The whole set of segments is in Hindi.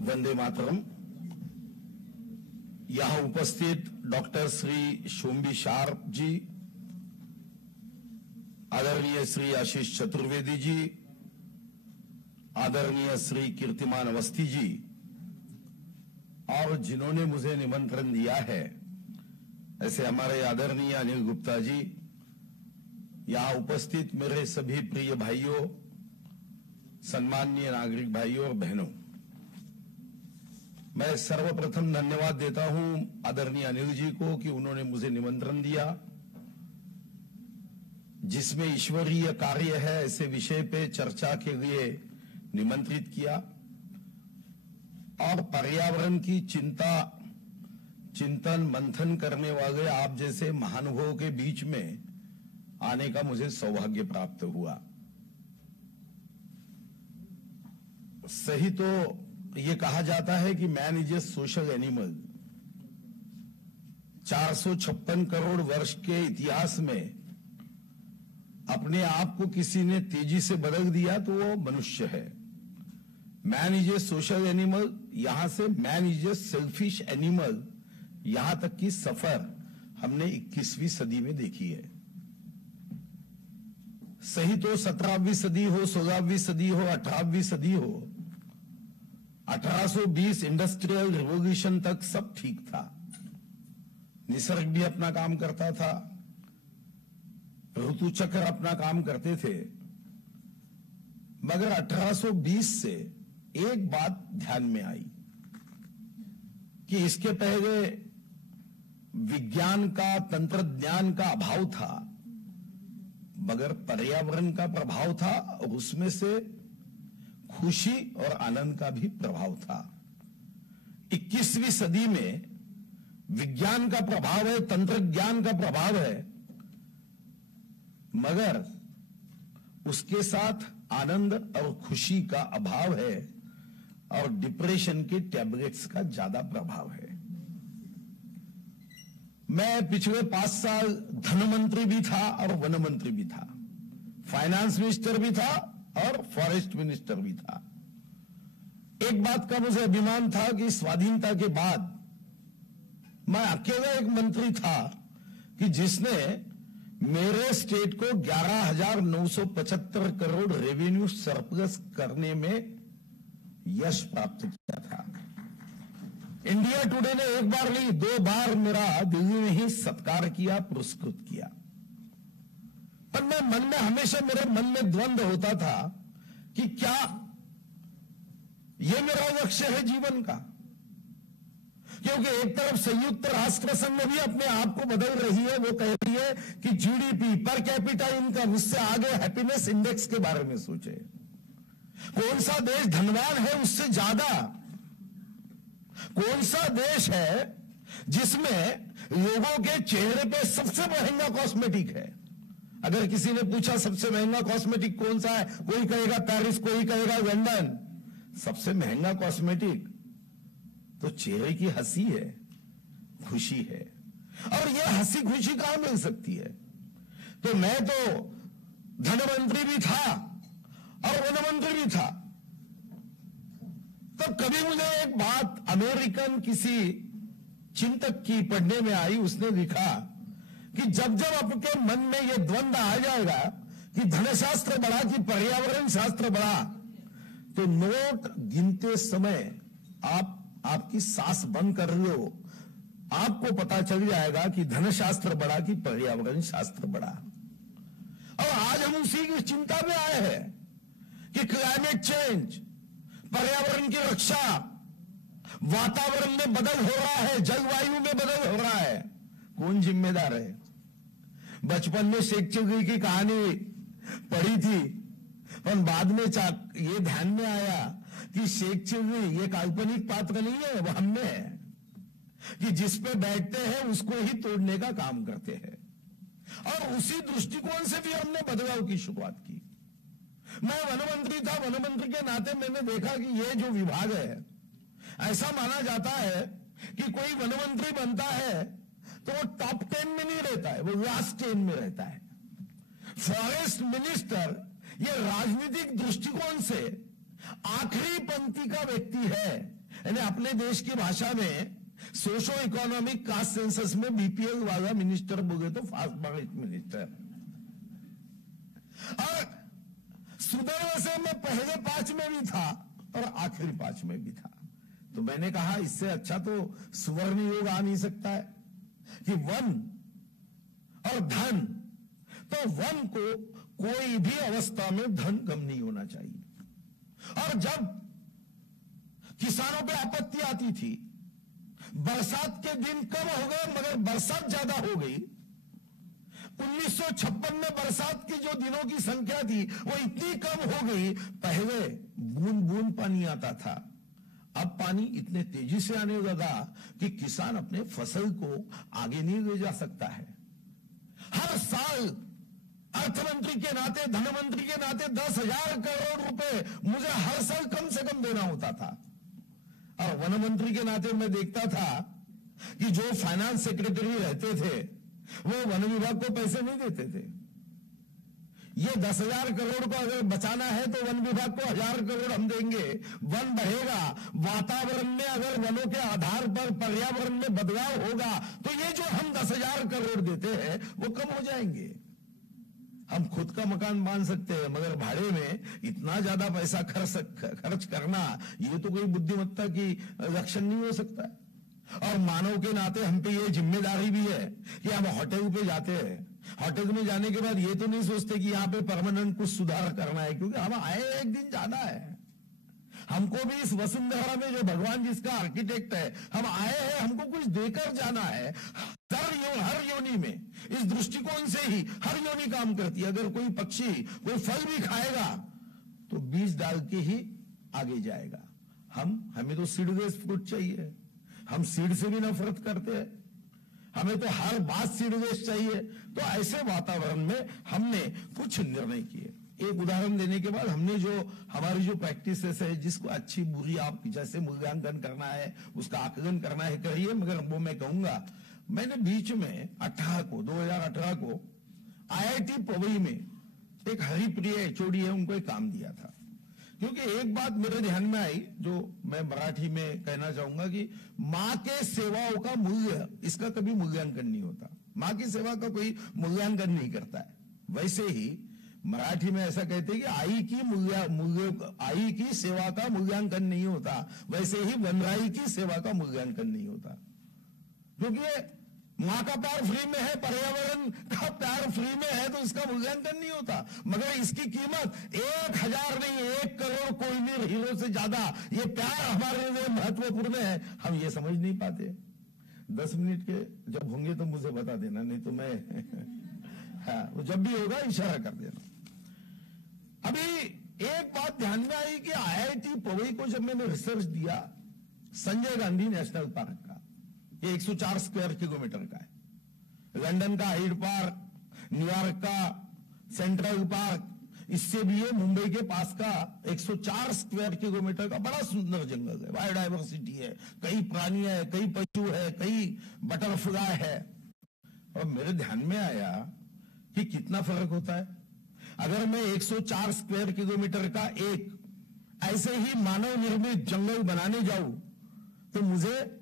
वंदे मातरम। यहां उपस्थित डॉक्टर श्री शोम्बी शार्प जी, आदरणीय श्री आशीष चतुर्वेदी जी, आदरणीय श्री कीर्तिमान अवस्थी जी और जिन्होंने मुझे निमंत्रण दिया है ऐसे हमारे आदरणीय अनिल गुप्ता जी, यहां उपस्थित मेरे सभी प्रिय भाइयों, सम्माननीय नागरिक भाइयों और बहनों, मैं सर्वप्रथम धन्यवाद देता हूं आदरणीय अनिल जी को कि उन्होंने मुझे निमंत्रण दिया जिसमें ईश्वरीय कार्य है ऐसे विषय पे चर्चा के लिए निमंत्रित किया और पर्यावरण की चिंतन मंथन करने वाले आप जैसे महानुभावों के बीच में आने का मुझे सौभाग्य प्राप्त हुआ। सही तो ये कहा जाता है कि man is a social animal. 456 crore वर्ष के इतिहास में अपने आप को किसी ने तेजी से बदल दिया तो वो मनुष्य है। Man is a social animal, यहां से man is a selfish animal, यहां तक की सफर हमने 21वीं सदी में देखी है। सही तो 17वीं सदी हो, 16वीं सदी हो, 18वीं सदी हो, 1820 इंडस्ट्रियल रिवॉल्यूशन तक सब ठीक था, निसर्ग भी अपना काम करता था, ऋतु चक्र अपना काम करते थे। मगर 1820 से एक बात ध्यान में आई कि इसके पहले विज्ञान का, तंत्रज्ञान का अभाव था, मगर पर्यावरण का प्रभाव था और उसमें से खुशी और आनंद का भी प्रभाव था। 21वीं सदी में विज्ञान का प्रभाव है, तंत्रज्ञान का प्रभाव है, मगर उसके साथ आनंद और खुशी का अभाव है और डिप्रेशन के टैबलेट्स का ज्यादा प्रभाव है। मैं पिछले 5 साल धन मंत्री भी था और वन मंत्री भी था, फाइनेंस मिनिस्टर भी था और फॉरेस्ट मिनिस्टर भी था। एक बात का मुझे अभिमान था कि स्वाधीनता के बाद मैं अकेला एक मंत्री था कि जिसने मेरे स्टेट को 11,975 करोड़ रेवेन्यू सरप्लस करने में यश प्राप्त किया था। इंडिया टुडे ने एक बार नहीं 2 बार मेरा दिल्ली में ही सत्कार किया, पुरस्कृत किया। पर मैं मन में हमेशा मेरे मन में द्वंद्व होता था कि क्या यह मेरा लक्ष्य है जीवन का? क्योंकि एक तरफ संयुक्त राष्ट्र संघ भी अपने आप को बदल रही है, वो कह रही है कि जीडीपी, पर कैपिटा इनकम, उससे आगे हैप्पीनेस इंडेक्स के बारे में सोचे। कौन सा देश धनवान है उससे ज्यादा? कौन सा देश है जिसमें लोगों के चेहरे पे सबसे महंगा कॉस्मेटिक है? अगर किसी ने पूछा सबसे महंगा कॉस्मेटिक कौन सा है, कोई कहेगा पेरिस, कोई कहेगा लंदन। सबसे महंगा कॉस्मेटिक तो चेहरे की हंसी है, खुशी है। और यह हंसी खुशी कहां मिल सकती है? तो मैं तो धन मंत्री भी था और वन मंत्री भी था। तब कभी मुझे एक बात अमेरिकन किसी चिंतक की पढ़ने में आई, उसने लिखा कि जब जब आपके मन में यह द्वंद्व आ जाएगा कि धनशास्त्र बढ़ा कि पर्यावरण शास्त्र बढ़ा, तो नोट गिनते समय आपकी सांस बंद कर रहे हो, आपको पता चल जाएगा कि धनशास्त्र बढ़ा कि पर्यावरण शास्त्र बढ़ा। और आज हम उसी की चिंता में आए हैं कि क्लाइमेट चेंज, पर्यावरण की रक्षा, वातावरण में बदल हो रहा है, जलवायु में बदल हो रहा है। कौन जिम्मेदार है? बचपन में शेख चिल्ली की कहानी पढ़ी थी, पर बाद में ये ध्यान में आया कि शेख चिल्ली ये काल्पनिक पात्र नहीं है, वो हमने है कि जिस पे बैठते हैं उसको ही तोड़ने का काम करते हैं। और उसी दृष्टिकोण से भी हमने बदलाव की शुरुआत की। मैं वन मंत्री था, वन मंत्री के नाते मैंने देखा कि ये जो विभाग है, ऐसा माना जाता है कि कोई वन मंत्री बनता है तो वो टॉप 10 में नहीं रहता है, वो लास्ट 10 में रहता है। फॉरेस्ट मिनिस्टर ये राजनीतिक दृष्टिकोण से आखिरी पंक्ति का व्यक्ति है, यानी अपने देश की भाषा में सोशो इकोनॉमिक कास्ट सेंसस में बीपीएल वाला मिनिस्टर बोले तो फास्ट मार्केट मिनिस्टर। और सुदैव से मैं पहले 5 में भी था और आखिरी 5 में भी था। तो मैंने कहा इससे अच्छा तो सुवर्ण योग आ नहीं सकता है कि वन और धन, तो वन को कोई भी अवस्था में धन कम नहीं होना चाहिए। और जब किसानों पे आपत्ति आती थी, बरसात के दिन कम हो गए मगर बरसात ज्यादा हो गई। 1956 में बरसात की जो दिनों की संख्या थी वो इतनी कम हो गई, पहले बूंद बूंद पानी आता था, अब पानी इतने तेजी से आने लगा कि किसान अपने फसल को आगे नहीं ले जा सकता है। हर साल अर्थमंत्री के नाते, धन मंत्री के नाते 10,000 करोड़ रुपए मुझे हर साल कम से कम देना होता था। और वन मंत्री के नाते मैं देखता था कि जो फाइनेंस सेक्रेटरी रहते थे वो वन विभाग को पैसे नहीं देते थे। ये 10,000 करोड़ को अगर बचाना है तो वन विभाग को 1,000 करोड़ हम देंगे, वन बढ़ेगा। वातावरण में अगर वनों के आधार पर पर्यावरण में बदलाव होगा तो ये जो हम 10,000 करोड़ देते हैं वो कम हो जाएंगे। हम खुद का मकान बांध सकते हैं मगर भाड़े में इतना ज्यादा पैसा खर्च करना ये तो कोई बुद्धिमत्ता की लक्षण नहीं हो सकता। और मानव के नाते हम पे ये जिम्मेदारी भी है कि हम होटल पे जाते हैं, होटल में जाने के बाद ये तो नहीं सोचते कि यहां पे परमानेंट कुछ सुधार करना है, क्योंकि हम आए एक दिन जाना है। हमको भी इस वसुंधरा में जो भगवान जिसका आर्किटेक्ट है, हम आए हैं, हमको कुछ देकर जाना है। हर योनि में इस दृष्टिकोण से ही हर योनि काम करती है। अगर कोई पक्षी कोई फल भी खाएगा तो बीज डाल के ही आगे जाएगा। हमें तो सीडलेस फ्रूट चाहिए, हम सीड से भी नफरत करते हैं, हमें तो हर बात सीडलेस चाहिए। तो ऐसे वातावरण में हमने कुछ निर्णय किए। एक उदाहरण देने के बाद हमने जो हमारी जो प्रैक्टिसेस है, जिसको अच्छी बुरी आप जैसे मूल्यांकन करना है, उसका आकलन करना है करिए, मगर वो मैं कहूंगा मैंने बीच में 2018 को आईआईटी पवई में एक हरिप्रिय एचओडी है, उनको एक काम दिया था। क्योंकि एक बात मेरे ध्यान में आई जो मैं मराठी में कहना चाहूंगा कि मां के सेवाओं का मूल्य, इसका कभी मूल्यांकन नहीं होता। मां की सेवा का कोई मूल्यांकन नहीं करता है। वैसे ही मराठी में ऐसा कहते हैं कि आई की सेवा का मूल्यांकन नहीं होता, वैसे ही वनराई की सेवा का मूल्यांकन नहीं होता। क्योंकि मां का प्यार फ्री में है, पर्यावरण का प्यार फ्री में है, तो इसका मूल्यांकन नहीं होता। मगर इसकी कीमत 1,000 नहीं 1 करोड़ कोई हीरो से ज्यादा ये प्यार हमारे लिए महत्वपूर्ण है, हम ये समझ नहीं पाते। 10 मिनट के जब होंगे तो मुझे बता देना, नहीं तो मैं हाँ, जब भी होगा इशारा कर देना। अभी एक बात ध्यान में आई कि आईआईटी पवई को जब मैंने रिसर्च दिया, संजय गांधी नेशनल पार्क का, ये 104 स्क्वायर किलोमीटर का है। लंदन का हाइड पार्क, न्यूयॉर्क का सेंट्रल पार्क, इससे भी ये मुंबई के पास का 104 स्क्वायर किलोमीटर का बड़ा सुंदर जंगल है, बायोडाइवर्सिटी है, कई प्राणी है, कई पशु है, कई बटरफ्लाई है। और मेरे ध्यान में आया कि कितना फर्क होता है अगर मैं 104 स्क्वायर किलोमीटर का एक ऐसे ही मानव निर्मित जंगल बनाने जाऊं तो मुझे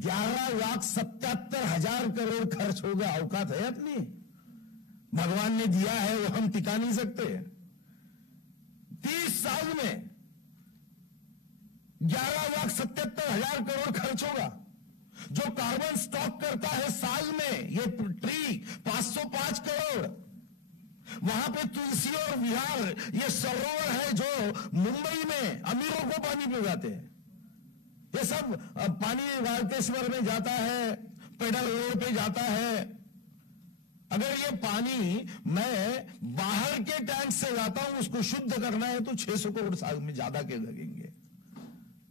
11,77,000 करोड़ खर्च होगा। औकात है अपनी, भगवान ने दिया है वो हम टिका नहीं सकते। 30 साल में 11,77,000 करोड़ खर्च होगा। जो कार्बन स्टॉक करता है साल में ये ट्री 505 करोड़। वहां पे तुलसी और विहार, ये सरोवर है जो मुंबई में अमीरों को पानी पिलाते हैं। ये सब पानी वाल्केश्वर में जाता है, पेडर रोड पे जाता है। अगर ये पानी मैं बाहर के टैंक से लाता हूं, उसको शुद्ध करना है तो 600 करोड़ साल में ज्यादा के लगेंगे।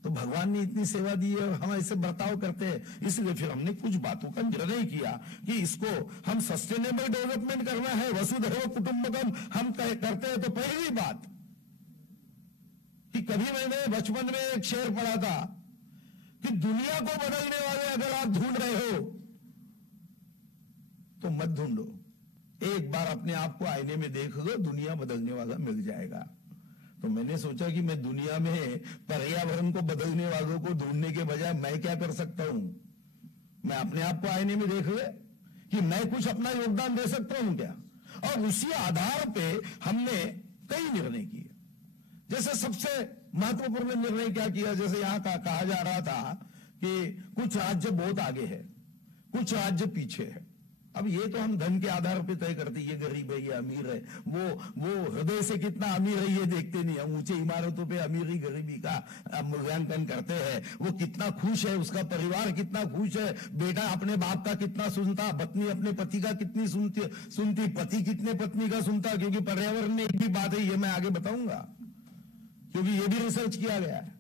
तो भगवान ने इतनी सेवा दी है और हम ऐसे बर्ताव करते हैं। इसलिए फिर हमने कुछ बातों का निर्णय किया कि इसको हम सस्टेनेबल डेवलपमेंट करना है, वसुधैव कुटुंबकम हम करते हैं। तो पहली बात कि कभी मैंने बचपन में एक शेर पढ़ा था कि दुनिया को बदलने वाले अगर आप ढूंढ रहे हो तो मत ढूंढो, एक बार अपने आप को आईने में देख लो, दुनिया बदलने वाला मिल जाएगा। तो मैंने सोचा कि मैं दुनिया में पर्यावरण को बदलने वालों को ढूंढने के बजाय मैं क्या कर सकता हूं। मैं अपने आप को आईने में देख ले कि मैं कुछ अपना योगदान दे सकता हूं क्या। और उसी आधार पे हमने कई निर्णय किए। जैसे सबसे महत्वपूर्ण निर्णय क्या किया, जैसे यहां कहा जा रहा था कि कुछ राज्य बहुत आगे है, कुछ राज्य पीछे है। अब ये तो हम धन के आधार पे तय करते, ये गरीब है, ये अमीर है। वो हृदय से कितना अमीर है ये देखते नहीं। हम ऊंचे इमारतों पे अमीरी गरीबी का मूल्यांकन करते हैं। वो कितना खुश है, उसका परिवार कितना खुश है, बेटा अपने बाप का कितना सुनता, पत्नी अपने पति का कितनी सुनती, पति कितने पत्नी का सुनता। क्योंकि पर्यावरण में एक भी बात है, ये मैं आगे बताऊंगा, क्योंकि ये भी रिसर्च किया गया है।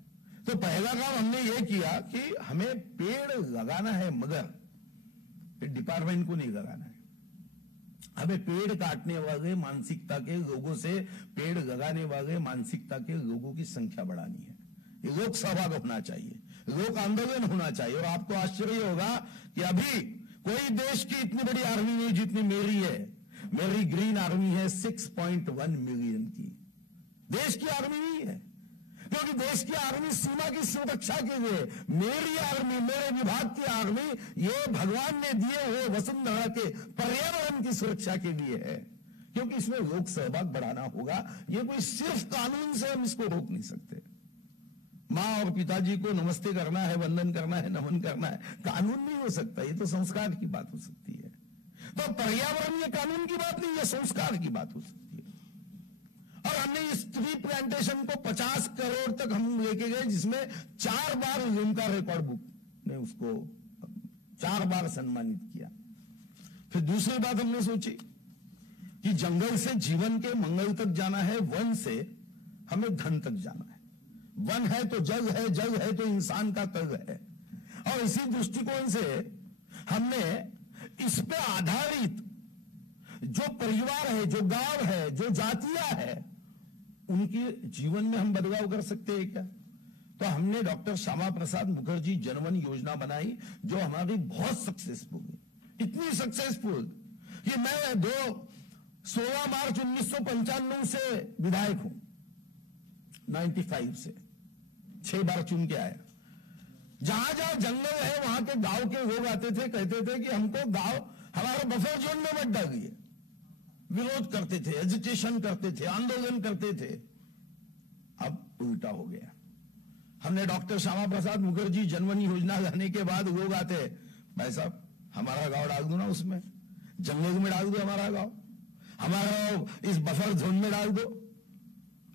तो पहला काम हमने ये किया कि हमें पेड़ लगाना है, मगर डिपार्टमेंट को नहीं लगाना है। हमें पेड़ काटने वाले मानसिकता के लोगों से पेड़ लगाने वाले मानसिकता के लोगों की संख्या बढ़ानी है। लोक सहभाग होना चाहिए, लोक आंदोलन होना चाहिए। और आपको आश्चर्य होगा कि अभी कोई देश की इतनी बड़ी आर्मी नहीं जितनी मेरी है। मेरी ग्रीन आर्मी है 6.1 मिलियन की। देश की आर्मी नहीं है, क्योंकि देश की आर्मी सीमा की सुरक्षा के लिए, मेरी आर्मी, मेरे विभाग की आर्मी, ये भगवान ने दिए हुए वसुंधरा के पर्यावरण की सुरक्षा के लिए है। क्योंकि इसमें लोक सहभाग बढ़ाना होगा। ये कोई सिर्फ कानून से हम इसको रोक नहीं सकते। मां और पिताजी को नमस्ते करना है, वंदन करना है, नमन करना है, कानून नहीं हो सकता। ये तो संस्कार की बात हो सकती है। तो पर्यावरण ये कानून की बात नहीं, ये संस्कार की बात हो सकती है। और हमने इस ट्री प्लांटेशन को 50 करोड़ तक हम लेके गए, जिसमें 4 बार लिम्का रिकॉर्ड बुक ने उसको 4 बार सम्मानित किया। फिर दूसरी बात हमने सोची कि जंगल से जीवन के मंगल तक जाना है, वन से हमें धन तक जाना है। वन है तो जग है, जग है तो इंसान का तग है। और इसी दृष्टिकोण से हमने इस पे आधारित जो परिवार है, जो गांव है, जो जातियां है, उनके जीवन में हम बदलाव कर सकते हैं क्या। तो हमने डॉक्टर श्यामा प्रसाद मुखर्जी जनवन योजना बनाई, जो हमारी बहुत सक्सेसफुल है। इतनी सक्सेसफुल कि मैं 16 मार्च 1995 से विधायक हूं, 95 से 6 बार चुन के आया। जहां जहां जंगल है वहां के गांव के लोग आते थे, कहते थे कि हमको गांव हमारे बफर जोन में मत डालिए। विरोध करते थे, एजिटेशन करते थे, आंदोलन करते थे। अब उल्टा हो गया। हमने डॉक्टर श्यामा प्रसाद मुखर्जी जनवन योजना लाने के बाद लोग आते, भाई साहब हमारा गांव डाल दो ना, उसमें जंगल में डाल दो, हमारा गांव, हमारा इस बफर जोन में डाल दो।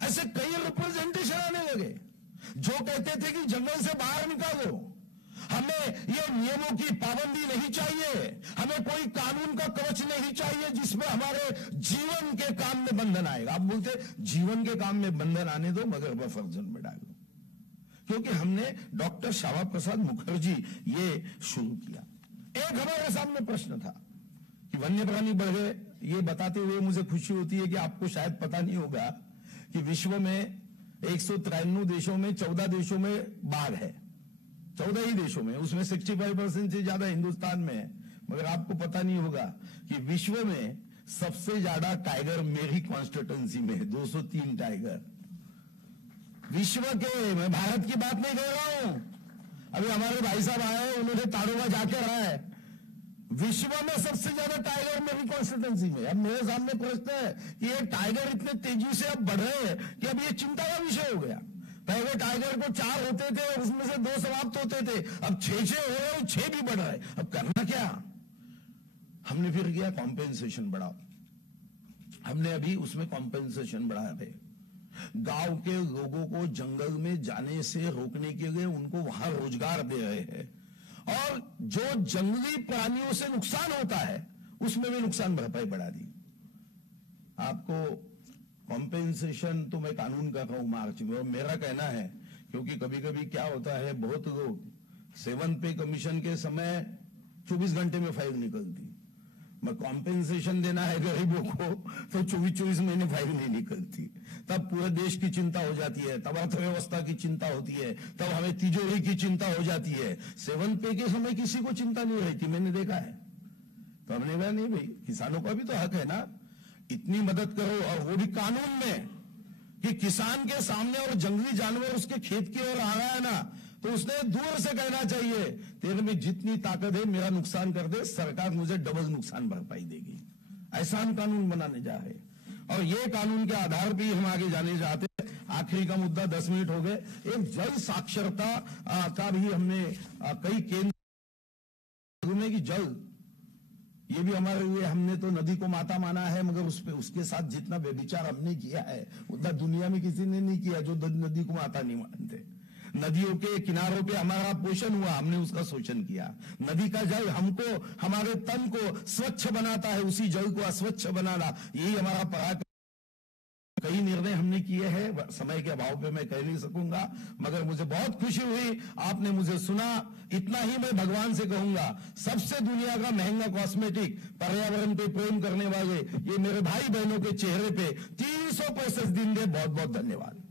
ऐसे कई रिप्रेजेंटेशन आने लगे जो कहते थे कि जंगल से बाहर निकालो, हमें ये नियमों की पाबंदी नहीं चाहिए, हमें कोई कानून का कवच नहीं चाहिए जिसमें हमारे जीवन के काम में बंधन आएगा। आप बोलते जीवन के काम में बंधन आने दो, मगर बफर जोन में डालो। क्योंकि हमने डॉक्टर श्यामा प्रसाद मुखर्जी ये शुरू किया। एक हमारे सामने प्रश्न था कि वन्य प्राणी बढ़ गए। ये बताते हुए मुझे खुशी होती है कि आपको शायद पता नहीं होगा कि विश्व में 193 देशों में 14 देशों में बाघ है, 14 ही देशों में, उसमें 65% से ज्यादा हिंदुस्तान में है। मगर आपको पता नहीं होगा कि विश्व में सबसे ज्यादा टाइगर मेरी कॉन्स्टिट्यूंसी में है, 203 टाइगर विश्व के। मैं भारत की बात नहीं कर रहा हूं। अभी हमारे भाई साहब आए, उन्होंने ताड़ोबा जाके रहा है, विश्व में सबसे ज्यादा टाइगर मेरी कॉन्स्टिट्यूंसी में। अब मेरे सामने प्रश्न है कि ये टाइगर इतने तेजी से अब बढ़ रहे हैं कि अब ये चिंता का विषय हो गया। पहले टाइगर को 4 होते थे, उसमें से 2 समाप्त होते थे, अब 6 हो रहे, 6 भी बढ़ रहे। अब करना क्या। हमने फिर किया कॉम्पेंसेशन बढ़ाओ। हमने अभी उसमें कॉम्पेंसेशन बढ़ाया थे। गांव के लोगों को जंगल में जाने से रोकने के लिए उनको वहां रोजगार दे रहे हैं, और जो जंगली प्राणियों से नुकसान होता है उसमें भी नुकसान भरपाई बढ़ा दी। आपको कॉम्पेंसेशन तो मैं कानून का कहूं मार्च में, और मेरा कहना है, क्योंकि कभी कभी क्या होता है, बहुत लोग 7 पे कमीशन के समय 24 घंटे में फाइल निकलती। मैं कॉम्पेंसेशन देना है गरीबों को तो 24 महीने फाइल नहीं निकलती। तब पूरे देश की चिंता हो जाती है, तब अर्थव्यवस्था की चिंता होती है, तब हमें तिजोरी की चिंता हो जाती है। 7 पे के समय किसी को चिंता नहीं रहती, मैंने देखा है। तो हमने कहा नहीं भाई, किसानों का भी तो हक है ना, इतनी मदद करो, और वो भी कानून में कि किसान के सामने और जंगली जानवर उसके खेत की ओर आ रहा है ना, तो उसने दूर से कहना चाहिए तेरे में जितनी ताकत है मेरा नुकसान कर दे, सरकार मुझे डबल नुकसान भरपाई देगी। ऐसा हम कानून बनाने जा रहे हैं और ये कानून के आधार पर ही हम आगे जाने जाते हैं। आखिरी का मुद्दा, 10 मिनट हो गए। एक जल साक्षरता का भी हमने कई केंद्र में कि जल, ये भी हमारे लिए, हमने तो नदी को माता माना है, मगर उसके साथ जितना व्यभिचार हमने किया है उतना दुनिया में किसी ने नहीं किया जो नदी को माता नहीं मानते। नदियों के किनारों पे हमारा पोषण हुआ, हमने उसका शोषण किया। नदी का जल हमको, हमारे तन को स्वच्छ बनाता है, उसी जल को अस्वच्छ बनाना, यही हमारा पराक्रम। कई निर्णय हमने किए हैं, समय के अभाव पे मैं कह नहीं सकूंगा, मगर मुझे बहुत खुशी हुई आपने मुझे सुना। इतना ही मैं भगवान से कहूंगा, सबसे दुनिया का महंगा कॉस्मेटिक, पर्यावरण पे प्रेम करने वाले ये मेरे भाई बहनों के चेहरे पे 365 दिन दे। बहुत बहुत धन्यवाद।